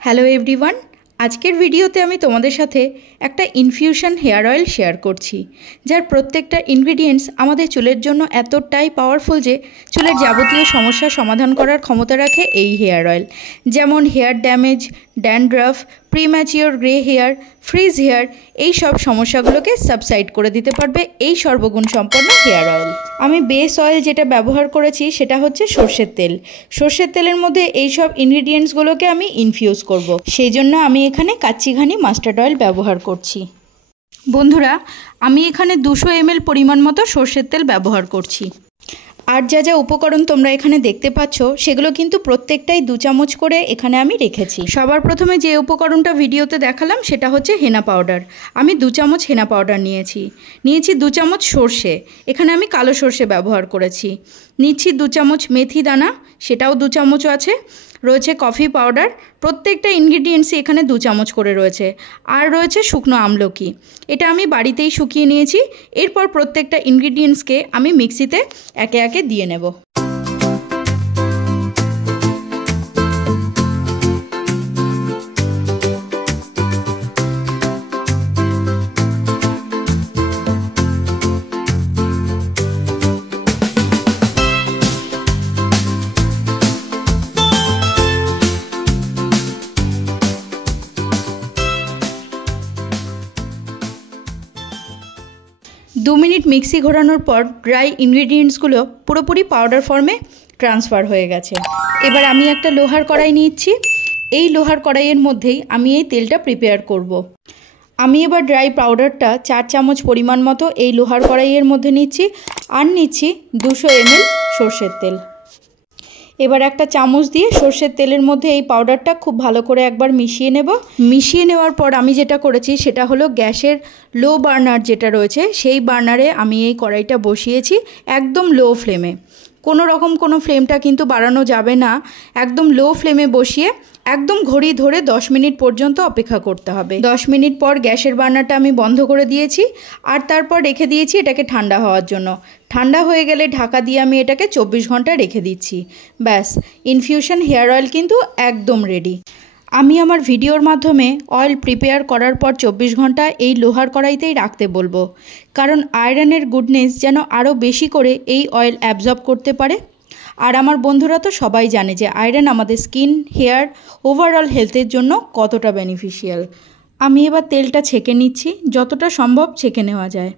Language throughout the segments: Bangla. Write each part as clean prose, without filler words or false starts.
হ্যালো এভরিওয়ান, আজকের ভিডিওতে আমি তোমাদের সাথে একটা ইনফিউশন হেয়ার অয়েল শেয়ার করছি, যার প্রত্যেকটা ইনগ্রিডিয়েন্টস আমাদের চুলের জন্য এতটাই পাওয়ারফুল যে চুলের যাবতীয় সমস্যার সমাধান করার ক্ষমতা রাখে এই হেয়ার অয়েল। যেমন hair damage, dandruff, premature grey hair, frizz hair, এই সব সমস্যাগুলোকে সাবসাইড করে দিতে পারবে এই সর্বগুণ সম্পন্ন হেয়ার অয়েল। আমি বেস অয়েল যেটা ব্যবহার করেছি সেটা হচ্ছে সর্ষের তেল। সর্ষের তেলের মধ্যে এই সব ইনগ্রিডিয়েন্টসগুলোকে আমি ইনফিউজ করব, সেই জন্য আমি এখানে কাচ্চি ঘানি মাস্টার্ড অয়েল ব্যবহার করছি। বন্ধুরা, আমি এখানে 200 ml পরিমাণ মতো সর্ষের তেল ব্যবহার করছি। আর যা যা উপকরণ তোমরা এখানে দেখতে পাচ্ছ সেগুলো কিন্তু প্রত্যেকটাই 2 চামচ করে এখানে আমি রেখেছি। সবার প্রথমে যে উপকরণটা ভিডিওতে দেখালাম সেটা হচ্ছে হেনা পাউডার। আমি 2 চামচ হেনা পাউডার নিয়েছি 2 চামচ সর্ষে, এখানে আমি কালো সর্ষে ব্যবহার করেছি। নিচ্ছি 2 চামচ মেথি দানা, সেটাও 2 চামচ আছে। রয়েছে কফি পাউডার, প্রত্যেকটা ইনগ্রিডিয়েন্টসই এখানে 2 চামচ করে রয়েছে। আর রয়েছে শুকনো আমলকি, এটা আমি বাড়িতেই শুকিয়ে নিয়েছি। এরপর প্রত্যেকটা ইনগ্রিডিয়েন্টসকে আমি মিক্সিতে একে একে দিয়ে নেব। দু মিনিট মিক্সি ঘোরানোর পর ড্রাই ইনগ্রিডিয়েন্টসগুলো পুরোপুরি পাউডার ফর্মে ট্রান্সফার হয়ে গেছে। এবার আমি একটা লোহার কড়াই নিচ্ছি। এই লোহার কড়াইয়ের মধ্যেই আমি এই তেলটা প্রিপেয়ার করব। আমি এবার ড্রাই পাউডারটা 4 চামচ পরিমাণ মতো এই লোহার কড়াইয়ের মধ্যে নিচ্ছি। আর নিচ্ছি 200 ml সর্ষের তেল। এবার একটা চামচ দিয়ে সর্ষের তেলের মধ্যে এই পাউডারটা খুব ভালো করে একবার মিশিয়ে নেব। মিশিয়ে নেওয়ার পর আমি যেটা করেছি সেটা হলো গ্যাসের লো বার্নার যেটা রয়েছে সেই বার্নারে আমি এই কড়াইটা বসিয়েছি একদম লো ফ্লেমে। কোনো ফ্লেমটা কিন্তু বাড়ানো যাবে না, একদম লো ফ্লেমে বসিয়ে একদম ঘড়ি ধরে 10 মিনিট পর্যন্ত অপেক্ষা করতে হবে। 10 মিনিট পর গ্যাসের বার্নারটা আমি বন্ধ করে দিয়েছি আর তারপর রেখে দিয়েছি এটাকে ঠান্ডা হওয়ার জন্য। ঠান্ডা হয়ে গেলে ঢাকা দিয়ে আমি এটাকে 24 ঘন্টা রেখে দিচ্ছি। ব্যাস, ইনফিউশন হেয়ার অয়েল কিন্তু একদম রেডি। আমি আমার ভিডিওর মাধ্যমে অয়েল প্রিপেয়ার করার পর 24 ঘন্টা এই লোহার কড়াইতেই রাখতে বলবো, কারণ আয়রনের গুডনেস যেন আরও বেশি করে এই অয়েল অ্যাবজর্ব করতে পারে। আর আমার বন্ধুরা তো সবাই জানে যে আয়রন আমাদের স্কিন, হেয়ার, ওভারঅল হেলথের জন্য কতটা বেনিফিশিয়াল। আমি এবার তেলটা ছেঁকে নিচ্ছি, যতটা সম্ভব ছেঁকে নেওয়া যায়।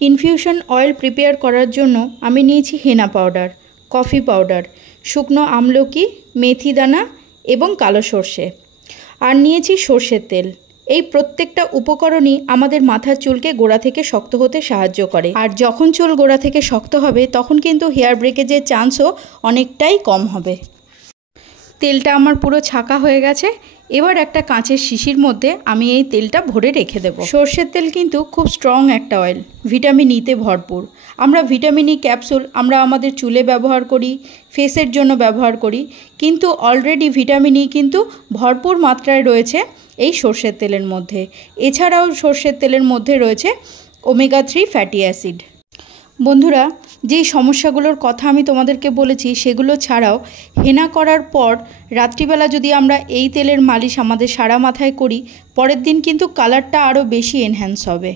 ইনফিউশন অয়েল প্রিপেয়ার করার জন্য আমি নিয়েছি হেনা পাউডার, কফি পাউডার, শুকনো আমলকি, মেথি দানা এবং কালো সর্ষে, আর নিয়েছি সর্ষের তেল। এই প্রত্যেকটা উপকরণই আমাদের মাথার চুলকে গোড়া থেকে শক্ত হতে সাহায্য করে। আর যখন চুল গোড়া থেকে শক্ত হবে তখন কিন্তু হেয়ার ব্রেকেজের চান্সও অনেকটাই কম হবে। তেলটা আমার পুরো ছাকা হয়ে গেছে। এবার একটা কাঁচের শিশির মধ্যে আমি এই তেলটা ভরে রেখে দেব। সর্ষের তেল কিন্তু খুব স্ট্রং একটা অয়েল, ভিটামিন ইতে ভরপুর। আমরা ভিটামিন ই ক্যাপসুল আমরা আমাদের চুলে ব্যবহার করি, ফেসের জন্য ব্যবহার করি, কিন্তু অলরেডি ভিটামিন ই কিন্তু ভরপুর মাত্রায় রয়েছে এই সর্ষের তেলের মধ্যে। এছাড়াও সর্ষের তেলের মধ্যে রয়েছে ওমেগা 3 ফ্যাটি অ্যাসিড। বন্ধুরা, যেই সমস্যাগুলোর কথা আমি তোমাদেরকে বলেছি সেগুলো ছাড়াও হেনা করার পর রাত্রিবেলা যদি আমরা এই তেলের মালিশ আমাদের সারা মাথায় করি, পরের দিন কিন্তু কালারটা আরও বেশি এনহ্যান্স হবে।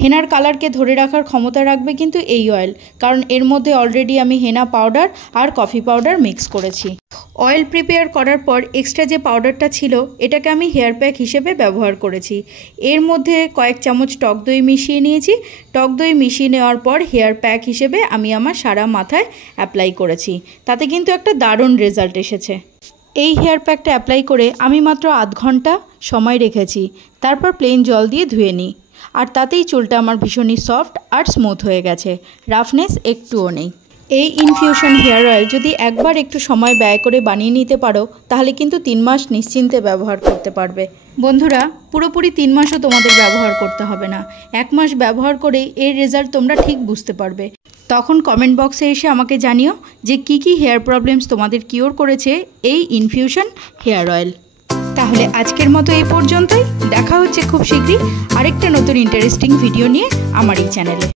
হেনার কালারকে ধরে রাখার ক্ষমতা রাখবে কিন্তু এই অয়েল, কারণ এর মধ্যে অলরেডি আমি হেনা পাউডার আর কফি পাউডার মিক্স করেছি। অয়েল প্রিপেয়ার করার পর এক্সট্রা যে পাউডারটা ছিল এটাকে আমি হেয়ার প্যাক হিসেবে ব্যবহার করেছি। এর মধ্যে কয়েক চামচ টক দই মিশিয়ে নিয়েছি। টক দই মিশিয়ে নেওয়ার পর হেয়ার প্যাক হিসেবে আমি আমার সারা মাথায় অ্যাপ্লাই করেছি। তাতে কিন্তু একটা দারুণ রেজাল্ট এসেছে। এই হেয়ার প্যাকটা অ্যাপ্লাই করে আমি মাত্র আধ ঘন্টা সময় রেখেছি, তারপর প্লেন জল দিয়ে ধুয়ে নিই। আর তাতেই চুলটা আমার ভীষণই সফট আর স্মুথ হয়ে গেছে, রাফনেস একটুও নেই। এই ইনফিউশন হেয়ার অয়েল যদি একবার একটু সময় ব্যয় করে বানিয়ে নিতে পারো তাহলে কিন্তু 3 মাস নিশ্চিন্তে ব্যবহার করতে পারবে। বন্ধুরা, পুরোপুরি 3 মাসও তোমাদের ব্যবহার করতে হবে না, 1 মাস ব্যবহার করেই এর রেজাল্ট তোমরা ঠিক বুঝতে পারবে। তখন কমেন্ট বক্সে এসে আমাকে জানিও যে কী হেয়ার প্রবলেমস তোমাদের কিওর করেছে এই ইনফিউশন হেয়ার অয়েল। তাহলে আজকের মতো এই পর্যন্তই। দেখা হচ্ছে খুব শীঘ্রই আরেকটা নতুন ইন্টারেস্টিং ভিডিও নিয়ে আমার এই চ্যানেলে।